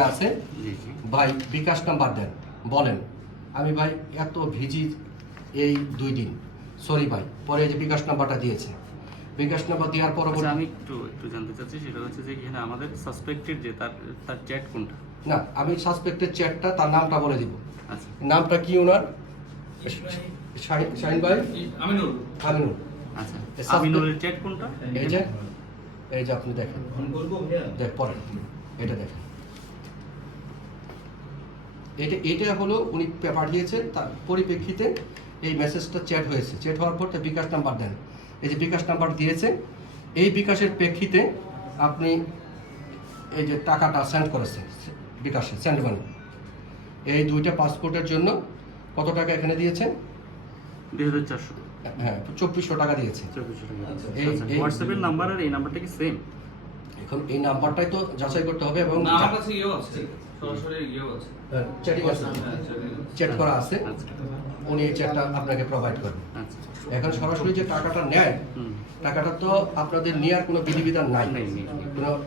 দেয়া আছে? ভাই বিকাশ নাম্বার দেন। বলেন আমি ভাই এত ভিজি এই দুই দিন। সরি ভাই পরে এই যে বিকাশ নাম্বারটা দিয়েছে। বিকাশ নাম্বার দেওয়ার আচ্ছা পরবর্তী আমি একটু একটু জানতে চাচ্ছি সেটা হচ্ছে যে এখানে আমাদের সাসপেক্টেড যে তার তার চ্যাট কোনটা? না আমি সাসপেক্টের চ্যাটটা তার নামটা বলে দিব। আচ্ছা। নামটা কি ওনার? শাহিন শাহিন ভাই? আমিনুল। আমিনুর আচ্ছা আমিনুলের চ্যাট কোনটা? এই যে এই যে আপনি দেখেন। দেখ পরে। এটা দেখেন। এটা এটা হলো উনি পাঠিয়েছেন তার পরিপ্রেক্ষিতে এই মেসেজটা চ্যাট হয়েছে। চ্যাট হওয়ার পর তার বিকাশ নাম্বার দেন। এই যে বিকাশ নাম্বার দিয়েছে এই বিকাশের প্রেক্ষিতে আপনি এই যে টাকাটা সেন্ড করেছেন বিকাশে সেন্ড মানি এই দুইটা পাসপোর্টের জন্য কত টাকা এখানে দিয়েছেন? দুই হাজার চারশো। হ্যাঁ চব্বিশশো টাকা দিয়েছে। এই- আচ্ছা হোয়াটসঅ্যাপের নাম্বার আর এই নাম্বারটা কি সেম এখন এই নাম্বারটাই তো যাচাই করতে হবে এবং চ্যাটিং হ্যাঁ, করা আছে। আচ্ছা। উনি এই চ্যাটটা আপনাকে প্রোভাইড করবেন আচ্ছা। এখন সরাসরি যে টাকাটা নেয় টাকাটা তো আপনাদের নেওয়ার কোনো বিধিবিধান নাই।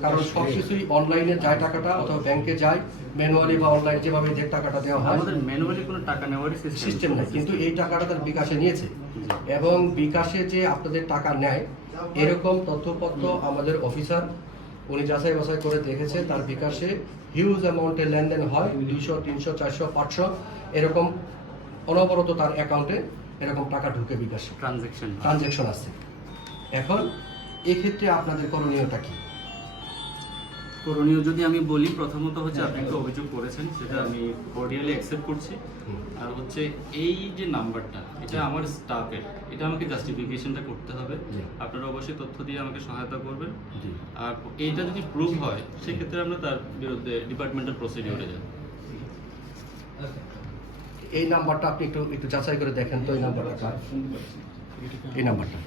কারণ সব কিছুই অনলাইনে যায় টাকাটা অথবা ব্যাংকে যায় ম্যানুয়ালি বা অনলাইন যেভাবে যে টাকাটা দেওয়া হয়। আমাদের ম্যানুয়ালি কোনো টাকা নেওয়ারই সিস্টেম নাই। কিন্তু এই টাকাটা তার বিকাশে নিয়েছে। এবং বিকাশে যে আপনাদের টাকা নেয় এরকম তথ্যপত্র আমাদের অফিসার উনি যাচাই বাছাই করে দেখেছে তার বিকাশে হিউজ অ্যামাউন্টে লেনদেন হয় দুইশো তিনশো চারশো পাঁচশো এরকম অনবরত তার অ্যাকাউন্টে এরকম টাকা ঢুকে বিকাশে। ট্রানজ্যাকশন ট্রানজ্যাকশন আছে। এখন এক্ষেত্রে আপনাদের করণীয়টা কি? করণীয় যদি আমি বলি প্রথমত হচ্ছে আপনি একটা অভিযোগ করেছেন সেটা আমি কর্ডিয়ালি অ্যাকসেপ্ট করছি। আর হচ্ছে এই যে নাম্বারটা এটা আমার স্টাফের এটা আমাকে জাস্টিফিকেশনটা করতে হবে। আপনারা অবশ্যই তথ্য দিয়ে আমাকে সহায়তা করবেন। আর এইটা যদি প্রুভ হয় সেক্ষেত্রে আমরা তার বিরুদ্ধে ডিপার্টমেন্টাল প্রসিডিওরে যাব। এই নাম্বারটা আপনি একটু একটু যাচাই করে দেখেন তো এই নাম্বারটা এই নাম্বারটা